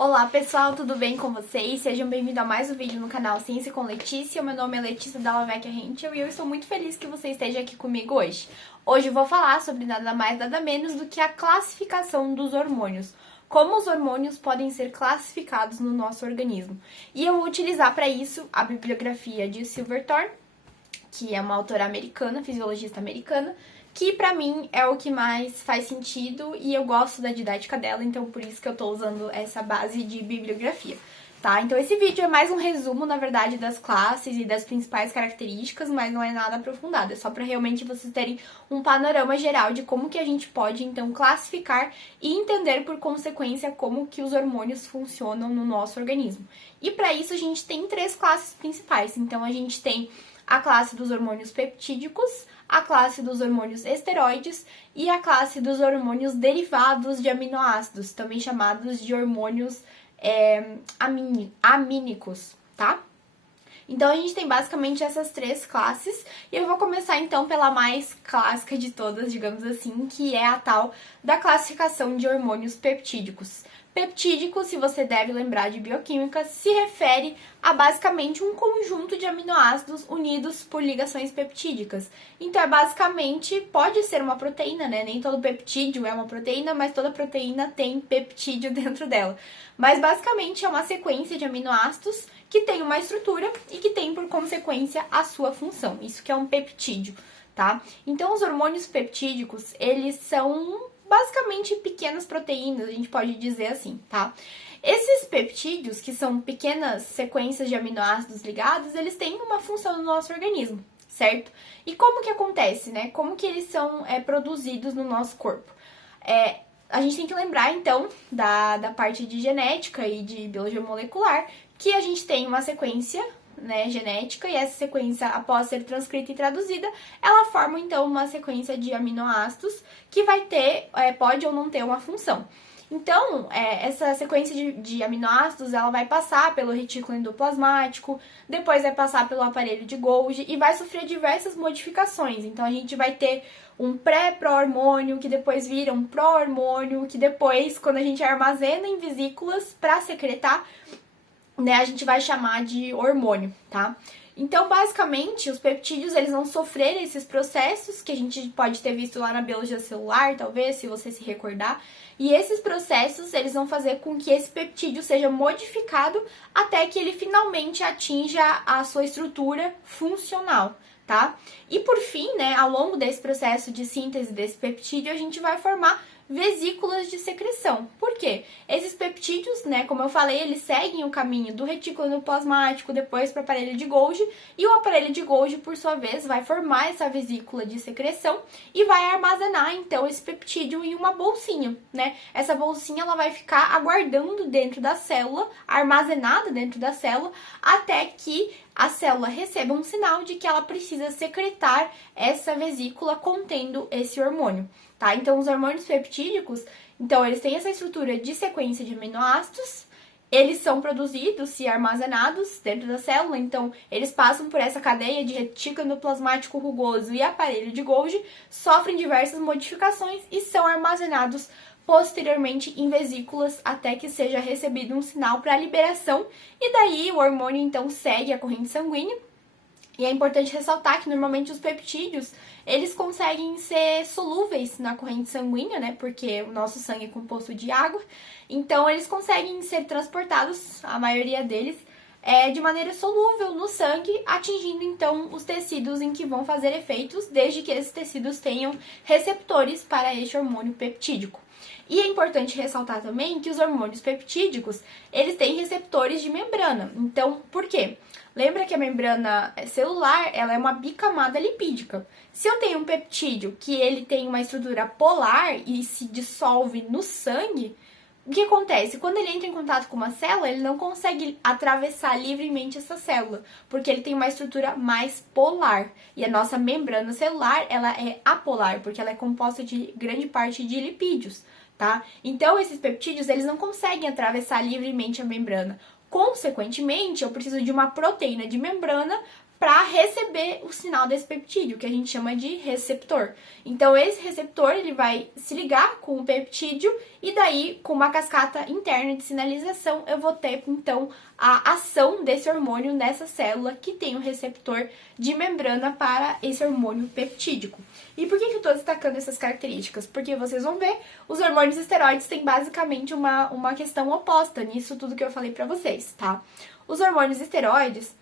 Olá pessoal, tudo bem com vocês? Sejam bem-vindos a mais um vídeo no canal Ciência com Letícia. Meu nome é Letícia Dalla Vecchia Henschel e eu estou muito feliz que você esteja aqui comigo hoje. Hoje eu vou falar sobre nada mais, nada menos do que a classificação dos hormônios. Como os hormônios podem ser classificados no nosso organismo. E eu vou utilizar para isso a bibliografia de Silverthorne, que é uma autora americana, fisiologista americana, que pra mim é o que mais faz sentido e eu gosto da didática dela, então por isso que eu tô usando essa base de bibliografia, tá? Então esse vídeo é mais um resumo, na verdade, das classes e das principais características, mas não é nada aprofundado, é só pra realmente vocês terem um panorama geral de como que a gente pode, então, classificar e entender, por consequência, como que os hormônios funcionam no nosso organismo. E pra isso a gente tem três classes principais, então a gente tem a classe dos hormônios peptídicos, a classe dos hormônios esteroides e a classe dos hormônios derivados de aminoácidos, também chamados de hormônios amínicos, tá? Então a gente tem basicamente essas três classes e eu vou começar então pela mais clássica de todas, digamos assim, que é a tal da classificação de hormônios peptídicos. Peptídico, se você deve lembrar de bioquímica, se refere a basicamente um conjunto de aminoácidos unidos por ligações peptídicas. Então, basicamente, pode ser uma proteína, né? Nem todo peptídeo é uma proteína, mas toda proteína tem peptídeo dentro dela. Mas, basicamente, é uma sequência de aminoácidos que tem uma estrutura e que tem, por consequência, a sua função. Isso que é um peptídeo, tá? Então, os hormônios peptídicos, eles são basicamente pequenas proteínas, a gente pode dizer assim, tá? Esses peptídeos, que são pequenas sequências de aminoácidos ligados, eles têm uma função no nosso organismo, certo? E como que acontece, né? Como que eles são produzidos no nosso corpo? A gente tem que lembrar, então, da parte de genética e de biologia molecular, que a gente tem uma sequência, né, genética, e essa sequência, após ser transcrita e traduzida, ela forma, então, uma sequência de aminoácidos que vai ter, pode ou não ter uma função. Então, essa sequência de aminoácidos, ela vai passar pelo retículo endoplasmático, depois vai passar pelo aparelho de Golgi e vai sofrer diversas modificações. Então, a gente vai ter um pré-pró-hormônio, que depois vira um pró-hormônio, que depois, quando a gente armazena em vesículas para secretar, né, a gente vai chamar de hormônio, tá? Então, basicamente, os peptídeos, eles vão sofrer esses processos que a gente pode ter visto lá na biologia celular, talvez, se você se recordar. E esses processos, eles vão fazer com que esse peptídeo seja modificado até que ele finalmente atinja a sua estrutura funcional, tá? E por fim, né, ao longo desse processo de síntese desse peptídeo, a gente vai formar vesículas de secreção. Por quê? Esses peptídeos, né, como eu falei, eles seguem o caminho do retículo endoplasmático, depois para o aparelho de Golgi, e o aparelho de Golgi, por sua vez, vai formar essa vesícula de secreção e vai armazenar, então, esse peptídeo em uma bolsinha, né? Essa bolsinha, ela vai ficar aguardando dentro da célula, armazenada dentro da célula, até que a célula receba um sinal de que ela precisa secretar essa vesícula contendo esse hormônio, tá? Então, os hormônios peptídicos, então, eles têm essa estrutura de sequência de aminoácidos, eles são produzidos e armazenados dentro da célula, então, eles passam por essa cadeia de retículo endoplasmático rugoso e aparelho de Golgi, sofrem diversas modificações e são armazenados posteriormente em vesículas até que seja recebido um sinal para liberação e daí o hormônio então segue a corrente sanguínea. E é importante ressaltar que normalmente os peptídeos, eles conseguem ser solúveis na corrente sanguínea, né? Porque o nosso sangue é composto de água. Então eles conseguem ser transportados, a maioria deles, de maneira solúvel no sangue, atingindo então os tecidos em que vão fazer efeitos, desde que esses tecidos tenham receptores para este hormônio peptídico. E é importante ressaltar também que os hormônios peptídicos, eles têm receptores de membrana. Então, por quê? Lembra que a membrana celular, ela é uma bicamada lipídica. Se eu tenho um peptídeo que ele tem uma estrutura polar e se dissolve no sangue, o que acontece? Quando ele entra em contato com uma célula, ele não consegue atravessar livremente essa célula, porque ele tem uma estrutura mais polar. E a nossa membrana celular, ela é apolar, porque ela é composta de grande parte de lipídios, tá? Então, esses peptídeos, eles não conseguem atravessar livremente a membrana. Consequentemente, eu preciso de uma proteína de membrana para receber o sinal desse peptídeo, que a gente chama de receptor. Então, esse receptor ele vai se ligar com o peptídeo e daí, com uma cascata interna de sinalização, eu vou ter, então, a ação desse hormônio nessa célula que tem o receptor de membrana para esse hormônio peptídico. E por que eu estou destacando essas características? Porque vocês vão ver, os hormônios esteroides têm basicamente uma questão oposta nisso tudo que eu falei para vocês, tá? Os hormônios esteroides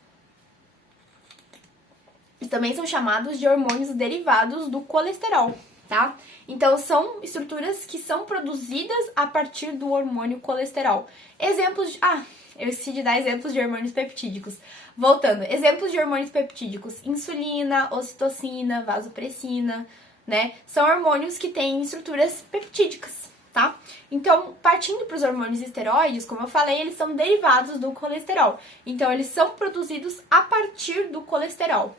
também são chamados de hormônios derivados do colesterol, tá? Então, são estruturas que são produzidas a partir do hormônio colesterol. Exemplos de... eu esqueci de dar exemplos de hormônios peptídicos. Voltando, exemplos de hormônios peptídicos: insulina, ocitocina, vasopressina, né? São hormônios que têm estruturas peptídicas, tá? Então, partindo para os hormônios esteroides, como eu falei, eles são derivados do colesterol. Então, eles são produzidos a partir do colesterol.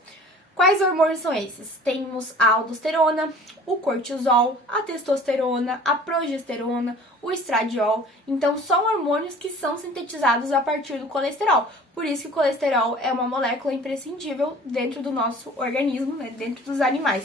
Quais hormônios são esses? Temos a aldosterona, o cortisol, a testosterona, a progesterona, o estradiol. Então, são hormônios que são sintetizados a partir do colesterol. Por isso que o colesterol é uma molécula imprescindível dentro do nosso organismo, né? Dentro dos animais.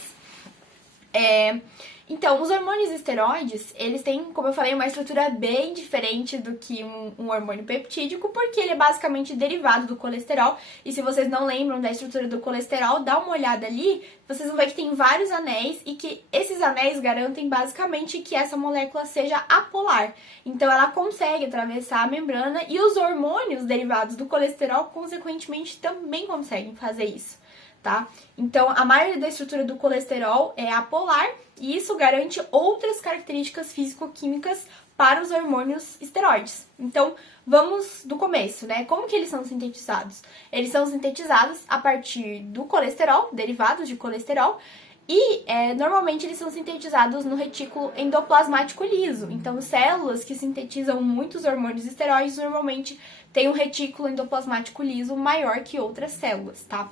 Então, os hormônios esteroides, eles têm, como eu falei, uma estrutura bem diferente do que um hormônio peptídico, porque ele é basicamente derivado do colesterol. E se vocês não lembram da estrutura do colesterol, dá uma olhada ali, vocês vão ver que tem vários anéis e que esses anéis garantem basicamente que essa molécula seja apolar. Então, ela consegue atravessar a membrana e os hormônios derivados do colesterol, consequentemente, também conseguem fazer isso. Tá? Então, a maioria da estrutura do colesterol é apolar e isso garante outras características físico-químicas para os hormônios esteroides. Então, vamos do começo, né? Como que eles são sintetizados? Eles são sintetizados a partir do colesterol, derivados de colesterol, e normalmente eles são sintetizados no retículo endoplasmático liso. Então, células que sintetizam muitos hormônios esteroides normalmente têm um retículo endoplasmático liso maior que outras células, tá?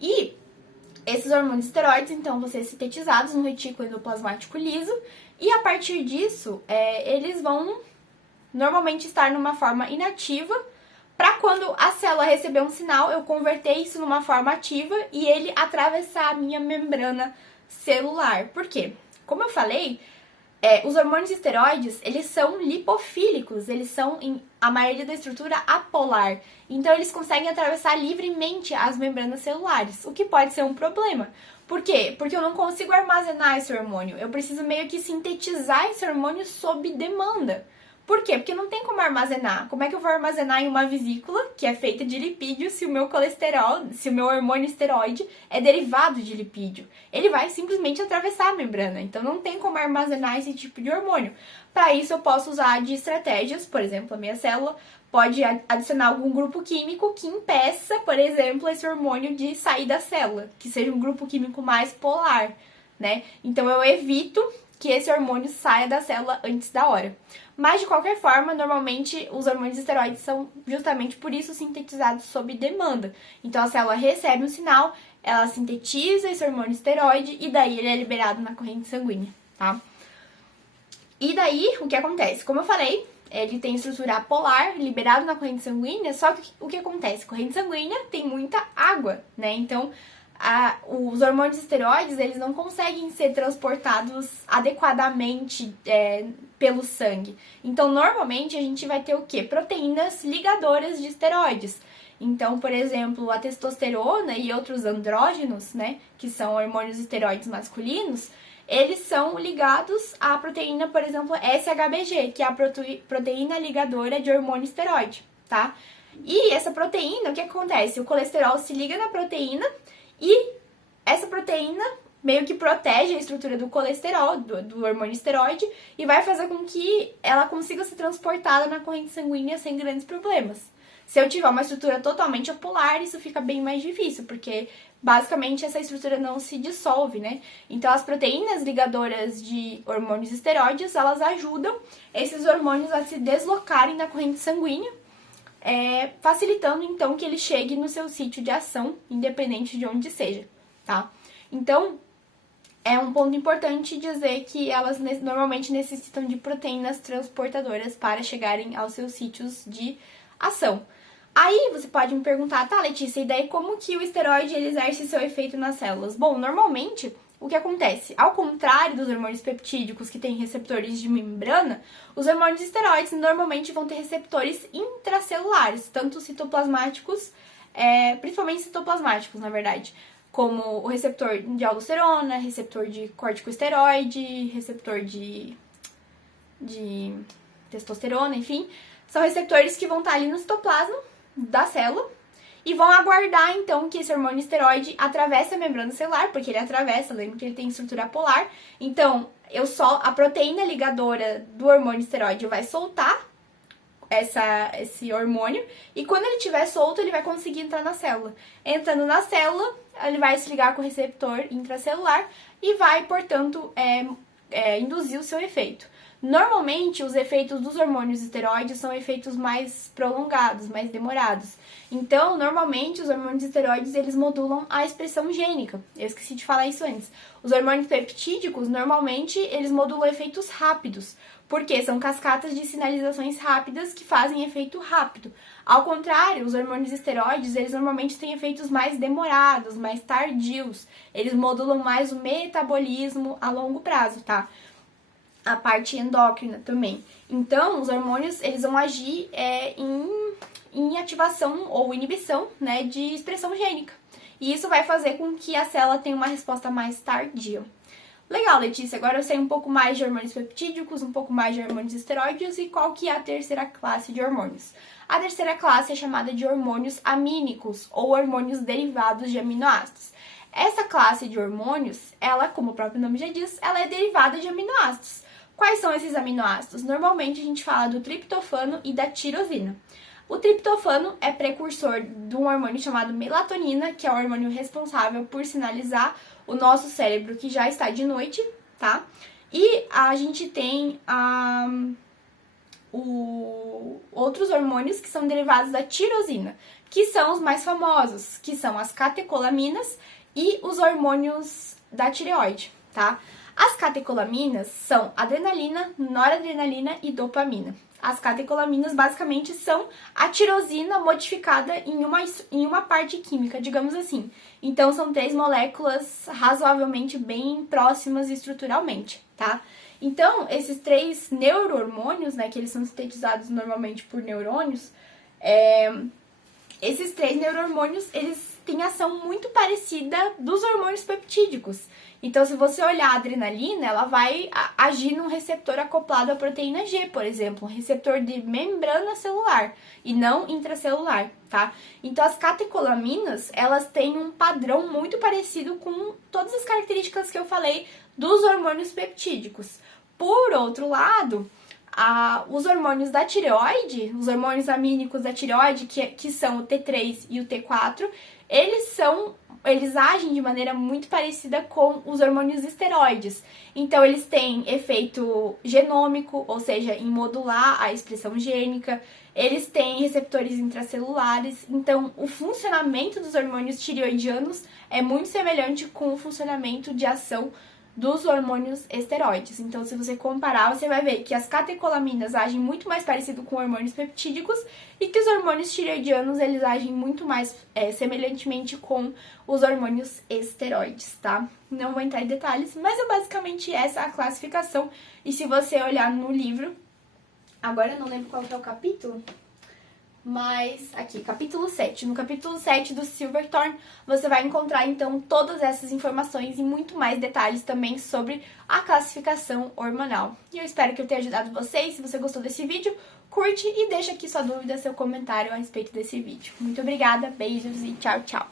E esses hormônios esteroides, então, vão ser sintetizados no retículo endoplasmático liso e a partir disso, eles vão normalmente estar numa forma inativa para quando a célula receber um sinal, eu converter isso numa forma ativa e ele atravessar a minha membrana celular. Por quê? Como eu falei, os hormônios esteroides, eles são lipofílicos, eles são, a maioria da estrutura, apolar. Então, eles conseguem atravessar livremente as membranas celulares, o que pode ser um problema. Por quê? Porque eu não consigo armazenar esse hormônio. Eu preciso meio que sintetizar esse hormônio sob demanda. Por quê? Porque não tem como armazenar. Como é que eu vou armazenar em uma vesícula, que é feita de lipídio, se o meu colesterol, se o meu hormônio esteroide é derivado de lipídio? Ele vai simplesmente atravessar a membrana. Então, não tem como armazenar esse tipo de hormônio. Para isso, eu posso usar de estratégias. Por exemplo, a minha célula pode adicionar algum grupo químico que impeça, por exemplo, esse hormônio de sair da célula, que seja um grupo químico mais polar, né? Então, eu evito que esse hormônio saia da célula antes da hora. Mas, de qualquer forma, normalmente os hormônios esteroides são justamente por isso sintetizados sob demanda. Então, a célula recebe um sinal, ela sintetiza esse hormônio esteroide e daí ele é liberado na corrente sanguínea, tá? E daí, o que acontece? Como eu falei, ele tem estrutura apolar, liberado na corrente sanguínea, só que o que acontece? Corrente sanguínea tem muita água, né? Então, os hormônios esteroides, eles não conseguem ser transportados adequadamente pelo sangue. Então, normalmente, a gente vai ter o quê? Proteínas ligadoras de esteroides. Então, por exemplo, a testosterona e outros andrógenos, né, que são hormônios esteroides masculinos, eles são ligados à proteína, por exemplo, SHBG, que é a proteína ligadora de hormônio esteroide, tá? E essa proteína, o que acontece? O colesterol se liga na proteína e essa proteína meio que protege a estrutura do colesterol, do hormônio esteroide, e vai fazer com que ela consiga ser transportada na corrente sanguínea sem grandes problemas. Se eu tiver uma estrutura totalmente apolar, isso fica bem mais difícil, porque basicamente essa estrutura não se dissolve, né? Então, as proteínas ligadoras de hormônios esteroides, elas ajudam esses hormônios a se deslocarem na corrente sanguínea, facilitando, então, que ele chegue no seu sítio de ação, independente de onde seja, tá? Então, é um ponto importante dizer que elas normalmente necessitam de proteínas transportadoras para chegarem aos seus sítios de ação. Aí você pode me perguntar, tá, Letícia, e daí como que o esteroide ele exerce seu efeito nas células? Bom, normalmente, o que acontece? Ao contrário dos hormônios peptídicos que têm receptores de membrana, os hormônios esteroides normalmente vão ter receptores intracelulares, tanto citoplasmáticos, principalmente citoplasmáticos, na verdade, como o receptor de aldosterona, receptor de corticosteroide, receptor de testosterona, enfim, são receptores que vão estar ali no citoplasma da célula e vão aguardar, então, que esse hormônio esteroide atravesse a membrana celular, porque ele atravessa, lembra que ele tem estrutura polar. Então, a proteína ligadora do hormônio esteroide vai soltar esse hormônio, e quando ele estiver solto, ele vai conseguir entrar na célula. Entrando na célula, ele vai se ligar com o receptor intracelular e vai, portanto, induzir o seu efeito. Normalmente, os efeitos dos hormônios esteroides são efeitos mais prolongados, mais demorados. Então, normalmente, os hormônios esteroides, eles modulam a expressão gênica. Eu esqueci de falar isso antes. Os hormônios peptídicos, normalmente, eles modulam efeitos rápidos, porque são cascatas de sinalizações rápidas que fazem efeito rápido. Ao contrário, os hormônios esteroides, eles normalmente têm efeitos mais demorados, mais tardios. Eles modulam mais o metabolismo a longo prazo, tá? A parte endócrina também. Então, os hormônios, eles vão agir em ativação ou inibição, né, de expressão gênica. E isso vai fazer com que a célula tenha uma resposta mais tardia. Legal, Letícia, agora eu sei um pouco mais de hormônios peptídicos, um pouco mais de hormônios esteroides e qual que é a terceira classe de hormônios. A terceira classe é chamada de hormônios amínicos ou hormônios derivados de aminoácidos. Essa classe de hormônios, ela, como o próprio nome já diz, ela é derivada de aminoácidos. Quais são esses aminoácidos? Normalmente a gente fala do triptofano e da tirosina. O triptofano é precursor de um hormônio chamado melatonina, que é o hormônio responsável por sinalizar o nosso cérebro que já está de noite, tá? E a gente tem outros hormônios que são derivados da tirosina, que são os mais famosos, que são as catecolaminas e os hormônios da tireoide, tá? As catecolaminas são adrenalina, noradrenalina e dopamina. As catecolaminas basicamente são a tirosina modificada em uma parte química, digamos assim. Então são 3 moléculas razoavelmente bem próximas estruturalmente, tá? Então, esses 3 neurohormônios, né, que eles são sintetizados normalmente por neurônios, esses 3 neurohormônios, eles têm ação muito parecida dos hormônios peptídicos. Então, se você olhar a adrenalina, ela vai agir num receptor acoplado à proteína G, por exemplo, um receptor de membrana celular e não intracelular, tá? Então, as catecolaminas, elas têm um padrão muito parecido com todas as características que eu falei dos hormônios peptídicos. Por outro lado, os hormônios da tireoide, os hormônios amínicos da tireoide, que são o T3 e o T4, eles agem de maneira muito parecida com os hormônios esteroides. Então, eles têm efeito genômico, ou seja, em modular a expressão gênica. Eles têm receptores intracelulares. Então, o funcionamento dos hormônios tireoidianos é muito semelhante com o funcionamento de ação dos hormônios esteroides. Então, se você comparar, você vai ver que as catecolaminas agem muito mais parecido com hormônios peptídicos e que os hormônios tireoidianos, eles agem muito mais semelhantemente com os hormônios esteroides, tá? Não vou entrar em detalhes, mas é basicamente essa a classificação. E se você olhar no livro, agora eu não lembro qual que é o capítulo, mas aqui, capítulo 7. No capítulo 7 do Silverthorne, você vai encontrar, então, todas essas informações e muito mais detalhes também sobre a classificação hormonal. E eu espero que eu tenha ajudado vocês. Se você gostou desse vídeo, curte e deixa aqui sua dúvida, seu comentário a respeito desse vídeo. Muito obrigada, beijos e tchau, tchau!